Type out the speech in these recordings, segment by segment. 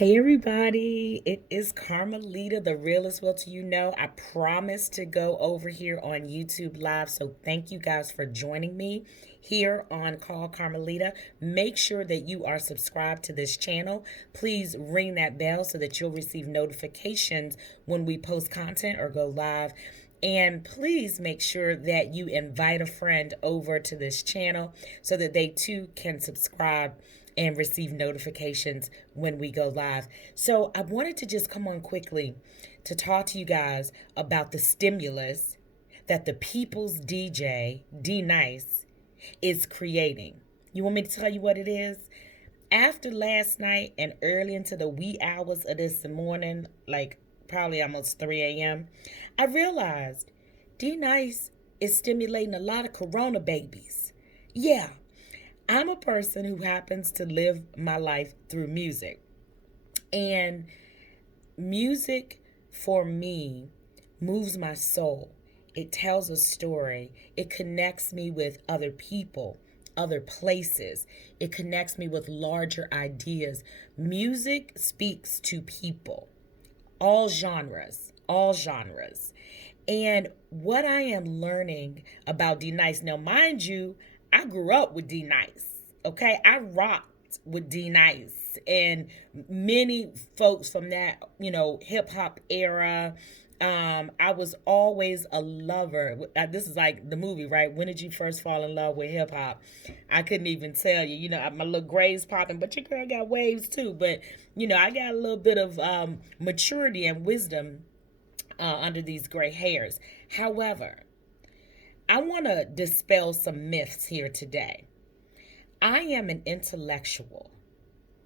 Hey everybody, it is Carmelita, the Realest Realtor. I promised to go over here on YouTube Live, so thank you guys for joining me here on Call Carmelita. Make sure that you are subscribed to this channel. Please ring that bell so that you'll receive notifications when we post content or go live. And please make sure that you invite a friend over to this channel so that they too can subscribe and receive notifications when we go live. So I wanted to just come on quickly to talk to you guys about the stimulus that the people's DJ, Dnice, is creating. You want me to tell you what it is? After last night and early into the wee hours of this morning, like probably almost 3 a.m., I realized Dnice is stimulating a lot of corona babies. Yeah, I'm a person who happens to live my life through music. And music for me moves my soul. It tells a story. It connects me with other people, other places. It connects me with larger ideas. Music speaks to people, all genres, all genres. And what I am learning about Dnice, now mind you, I grew up with Dnice. Okay, I rocked with Dnice and many folks from that, hip hop era. I was always a lover. This is like the movie, right? When did you first fall in love with hip hop? I couldn't even tell you. My little grays popping, but your girl got waves too. But I got a little bit of maturity and wisdom under these gray hairs. However, I want to dispel some myths here today. I am an intellectual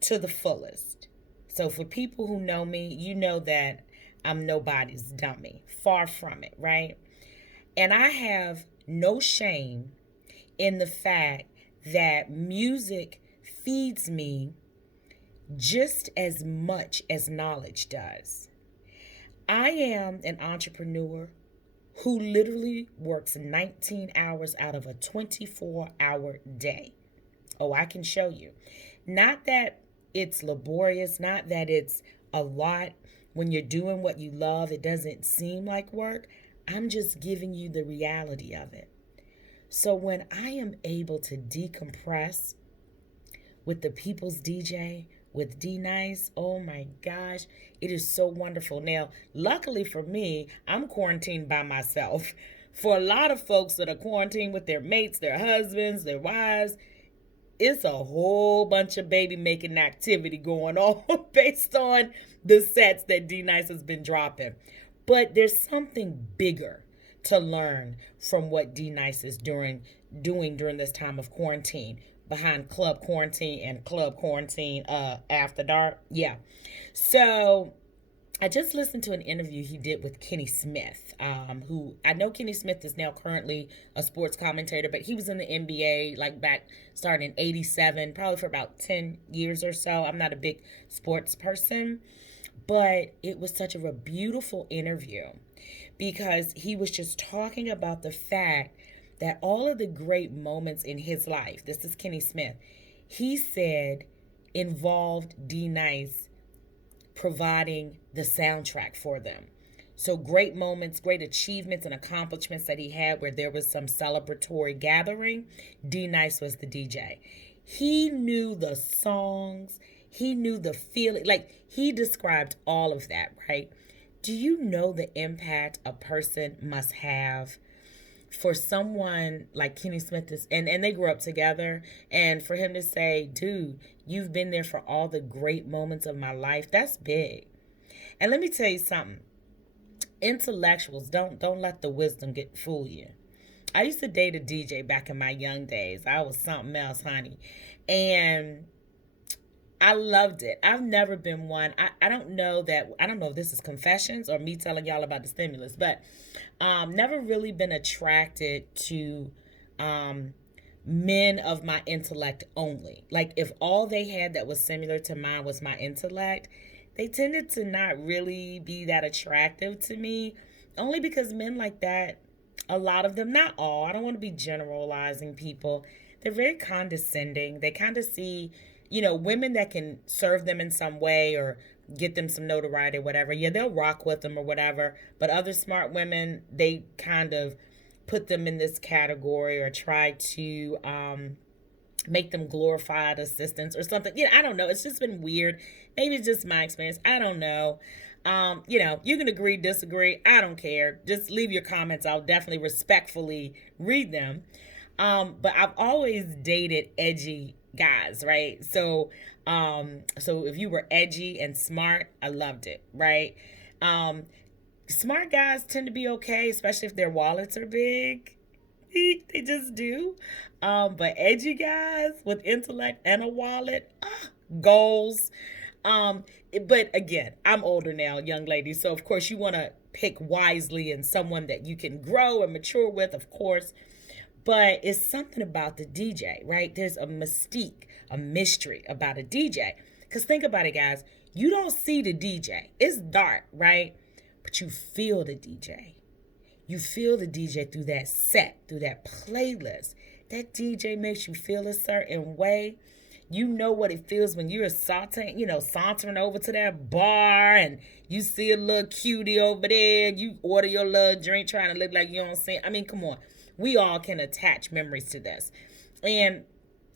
to the fullest. So, for people who know me, you know that I'm nobody's dummy. Far from it, right? And I have no shame in the fact that music feeds me just as much as knowledge does. I am an entrepreneur who literally works 19 hours out of a 24-hour day. Oh, I can show you. Not that it's laborious, not that it's a lot. When you're doing what you love, it doesn't seem like work. I'm just giving you the reality of it. So when I am able to decompress with the People's DJ, with Dnice, oh my gosh, it is so wonderful. Now, luckily for me, I'm quarantined by myself. For a lot of folks that are quarantined with their mates, their husbands, their wives, it's a whole bunch of baby making activity going on based on the sets that Dnice has been dropping. But there's something bigger to learn from what Dnice is doing during this time of quarantine, behind Club Quarantine and Club Quarantine After Dark. Yeah. So I just listened to an interview he did with Kenny Smith, who I know Kenny Smith is now currently a sports commentator, but he was in the NBA like back starting in 87, probably for about 10 years or so. I'm not a big sports person, but it was such a beautiful interview because he was just talking about the fact that all of the great moments in his life, this is Kenny Smith, he said involved Dnice providing the soundtrack for them. So great moments, great achievements and accomplishments that he had where there was some celebratory gathering, Dnice was the DJ. He knew the songs, he knew the feeling, like he described all of that, right? Do you know the impact a person must have for someone like Kenny Smith is, and they grew up together, and for him to say, dude, you've been there for all the great moments of my life, that's big. And let me tell you something. Intellectuals, don't let the wisdom get fool you. I used to date a DJ back in my young days. I was something else, honey. And I loved it. I've never been one. I don't know that, I don't know if this is confessions or me telling y'all about the stimulus, but never really been attracted to men of my intellect only. Like if all they had that was similar to mine was my intellect, they tended to not really be that attractive to me, only because men like that, a lot of them, not all, I don't want to be generalizing people, they're very condescending. They kind of see women that can serve them in some way or get them some notoriety or whatever, yeah, they'll rock with them or whatever. But other smart women, they kind of put them in this category or try to make them glorified assistants or something. I don't know. It's just been weird. Maybe it's just my experience. I don't know. You can agree, disagree. I don't care. Just leave your comments. I'll definitely respectfully read them. But I've always dated edgy guys, right? So if you were edgy and smart, I loved it, right? Smart guys tend to be okay, especially if their wallets are big. They just do. But edgy guys with intellect and a wallet, goals. But again, I'm older now, young lady. So of course you want to pick wisely and someone that you can grow and mature with, of course. But it's something about the DJ, right? There's a mystique, a mystery about a DJ. Because think about it, guys. You don't see the DJ. It's dark, right? But you feel the DJ. You feel the DJ through that set, through that playlist. That DJ makes you feel a certain way. You know what it feels when you're sauntering over to that bar and you see a little cutie over there. You order your little drink trying to look like you don't see. I mean, come on. We all can attach memories to this. And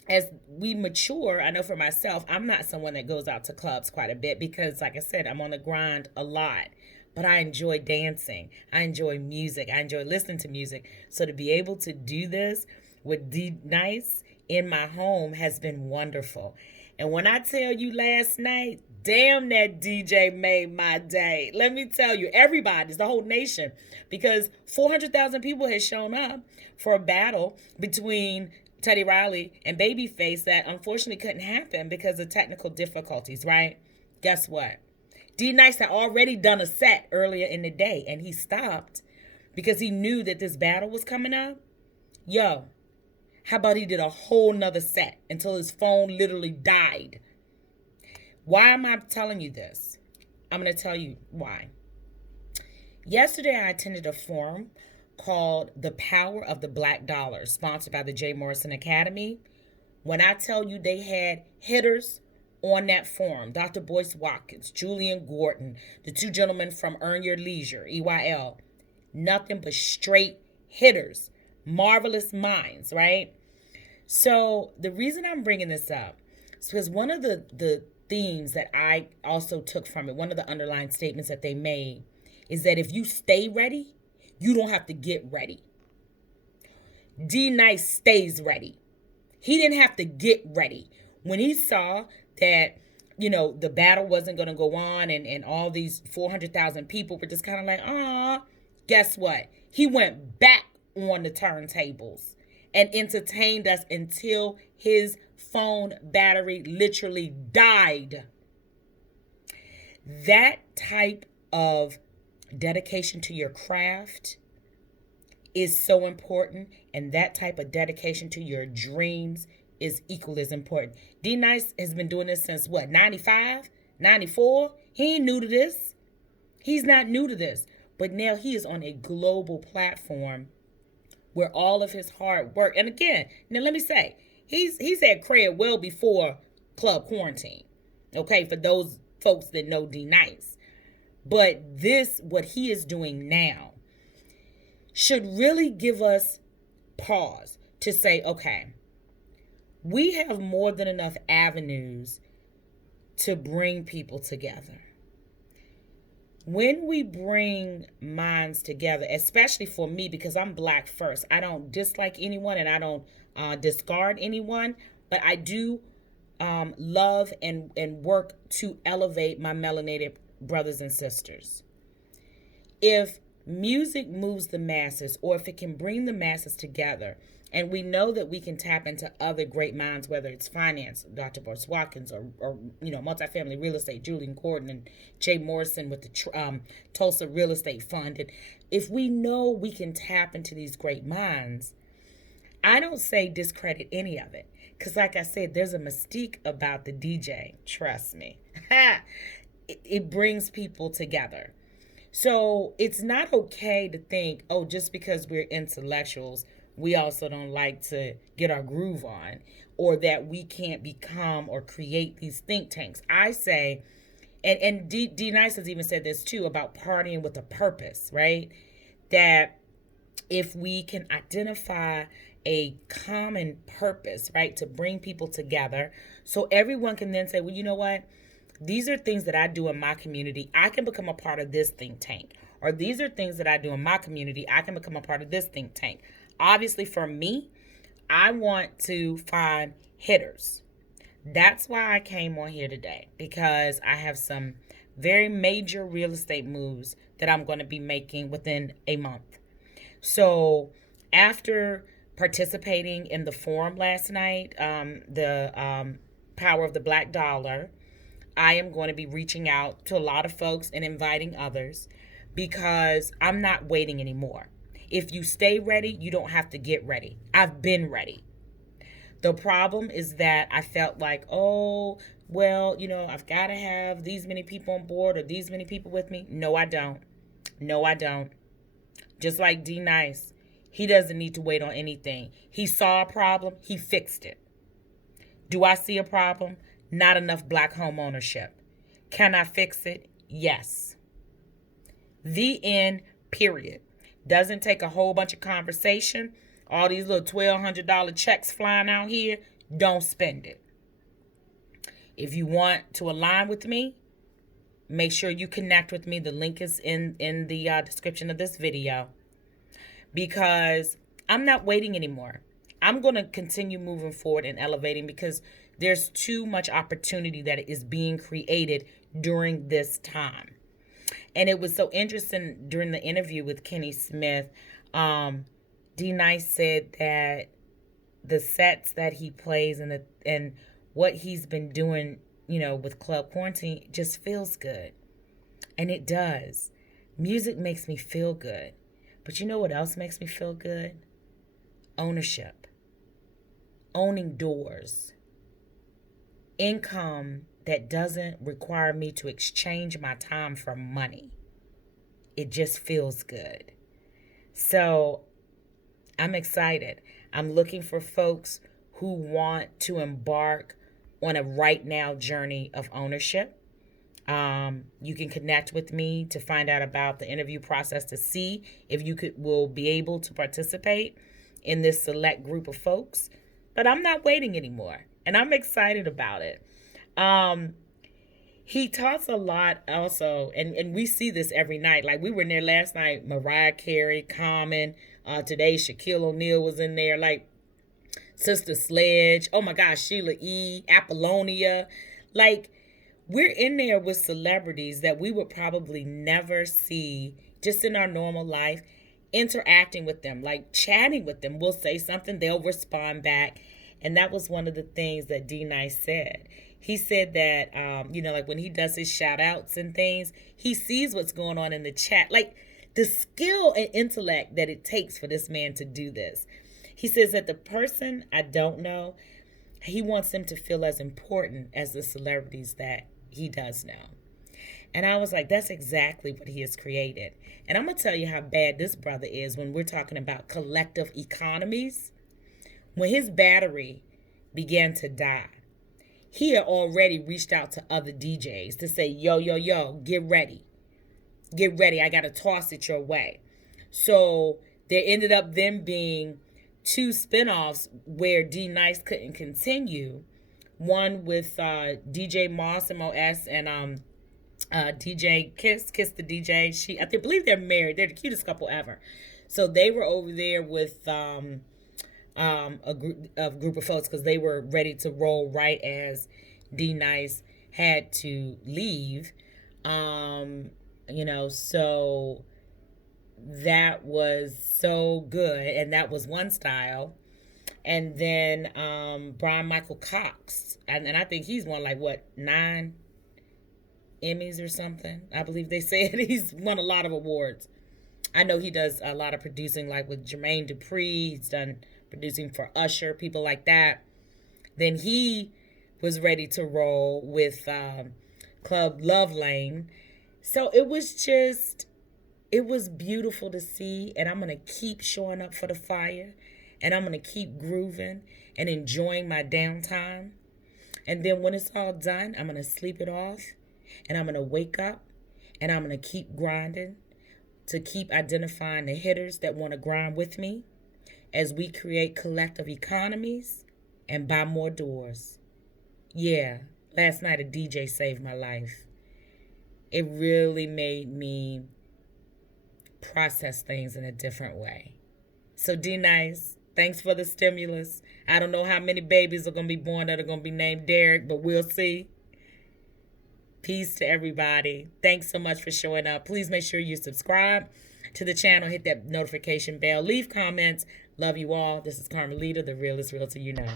as we mature, I know for myself, I'm not someone that goes out to clubs quite a bit because, like I said, I'm on the grind a lot. But I enjoy dancing. I enjoy music. I enjoy listening to music. So to be able to do this with Dnice in my home has been wonderful. And when I tell you last night, damn, that DJ made my day. Let me tell you, everybody's, the whole nation, because 400,000 people had shown up for a battle between Teddy Riley and Babyface that unfortunately couldn't happen because of technical difficulties, right? Guess what? Dnice had already done a set earlier in the day, and he stopped because he knew that this battle was coming up. Yo, how about he did a whole nother set until his phone literally died? Why am I telling you this? I'm going to tell you why. Yesterday, I attended a forum called The Power of the Black Dollar, sponsored by the J. Morrison Academy. When I tell you they had hitters on that forum, Dr. Boyce Watkins, Julian Gordon, the two gentlemen from Earn Your Leisure, EYL, nothing but straight hitters, marvelous minds, right? So the reason I'm bringing this up is because one of the themes that I also took from it, one of the underlying statements that they made, is that if you stay ready, you don't have to get ready. Dnice stays ready. He didn't have to get ready. When he saw that, the battle wasn't going to go on and all these 400,000 people were just kind of like, guess what? He went back on the turntables and entertained us until his phone battery literally died. That type of dedication to your craft is so important, and that type of dedication to your dreams is equally as important. Dnice has been doing this since 95, 94? He ain't new to this. He's not new to this. But now he is on a global platform where all of his hard work, and again, now let me say, he's had cred well before Club Quarantine. Okay, for those folks that know Dnice. But what he is doing now, should really give us pause to say, okay, we have more than enough avenues to bring people together. When we bring minds together, especially for me, because I'm Black first, I don't dislike anyone and I don't discard anyone, but I do love and work to elevate my melanated brothers and sisters. If music moves the masses, or if it can bring the masses together, and we know that we can tap into other great minds, whether it's finance, Dr. Boyce Watkins, or multifamily real estate, Julian Gordon and Jay Morrison with the Tulsa Real Estate Fund. And if we know we can tap into these great minds, I don't say discredit any of it. Because like I said, there's a mystique about the DJ. Trust me. It brings people together. So it's not okay to think, just because we're intellectuals, we also don't like to get our groove on. or that we can't become or create these think tanks. I say, and Dnice has even said this too about partying with a purpose, right? That if we can identify a common purpose, right, to bring people together, so everyone can then say, well, you know what? These are things that I do in my community. I can become a part of this think tank. Or these are things that I do in my community. I can become a part of this think tank. Obviously, for me, I want to find hitters. That's why I came on here today, because I have some very major real estate moves that I'm going to be making within a month. So after participating in the forum last night, the Power of the Black Dollar, I am going to be reaching out to a lot of folks and inviting others, because I'm not waiting anymore. If you stay ready, you don't have to get ready. I've been ready. The problem is that I felt like, oh, well, I've got to have these many people on board or these many people with me. No, I don't. No, I don't. Just like Dnice, he doesn't need to wait on anything. He saw a problem, he fixed it. Do I see a problem? Not enough black home ownership. Can I fix it? Yes. The end, period. Doesn't take a whole bunch of conversation. All these little $1,200 checks flying out here, don't spend it. If you want to align with me, make sure you connect with me. The link is in the description of this video, because I'm not waiting anymore. I'm going to continue moving forward and elevating, because there's too much opportunity that is being created during this time. And it was so interesting during the interview with Kenny Smith. Dnice said that the sets that he plays and what he's been doing, with Club Quarantine just feels good. And it does. Music makes me feel good. But you know what else makes me feel good? Ownership. Owning doors. Income that doesn't require me to exchange my time for money. It just feels good. So I'm excited. I'm looking for folks who want to embark on a right now journey of ownership. You can connect with me to find out about the interview process, to see if you will be able to participate in this select group of folks. But I'm not waiting anymore, and I'm excited about it. He talks a lot also, and we see this every night. Like, we were in there last night, Mariah Carey, Common, today Shaquille O'Neal was in there, like Sister Sledge, oh my gosh, Sheila E., Apollonia. Like, we're in there with celebrities that we would probably never see just in our normal life, interacting with them, like chatting with them. We'll say something, they'll respond back. And that was one of the things that Dnice said. He said that, like when he does his shout outs and things, he sees what's going on in the chat. Like, the skill and intellect that it takes for this man to do this. He says that the person I don't know, he wants them to feel as important as the celebrities that he does know. And I was like, that's exactly what he has created. And I'm going to tell you how bad this brother is when we're talking about collective economies. When his battery began to die, he had already reached out to other DJs to say, yo, get ready. Get ready. I got to toss it your way. So there ended up them being two spinoffs where Dnice couldn't continue. One with DJ Moss, MOS, and DJ Kiss the DJ. I believe they're married. They're the cutest couple ever. So they were over there with a group of folks, because they were ready to roll right as Dnice had to leave. So that was so good, and that was one style. And then Brian Michael Cox, and I think he's won like 9 Emmys or something. I believe they said he's won a lot of awards. I know he does a lot of producing, like with Jermaine Dupri. He's done producing for Usher, people like that. Then he was ready to roll with Club Love Lane. So it was beautiful to see, and I'm going to keep showing up for the fire. and I'm going to keep grooving and enjoying my downtime. And then when it's all done, I'm going to sleep it off, and I'm going to wake up, and I'm going to keep grinding to keep identifying the hitters that want to grind with me as we create collective economies and buy more doors. Yeah, last night a DJ saved my life. It really made me process things in a different way. So, Dnice, thanks for the stimulus. I don't know how many babies are going to be born that are going to be named Derek, but we'll see. Peace to everybody. Thanks so much for showing up. Please make sure you subscribe to the channel, hit that notification bell, leave comments. Love you all. This is Carmelita, the realest realtor you know.